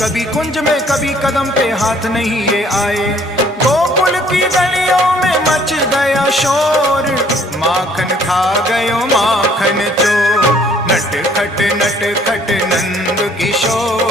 कभी कुंज में कभी कदम पे हाथ नहीं ये आए, गोकुल की गलियों में मच गया शोर, माखन खा गयो माखन चोर, नट खट नंद किशोर।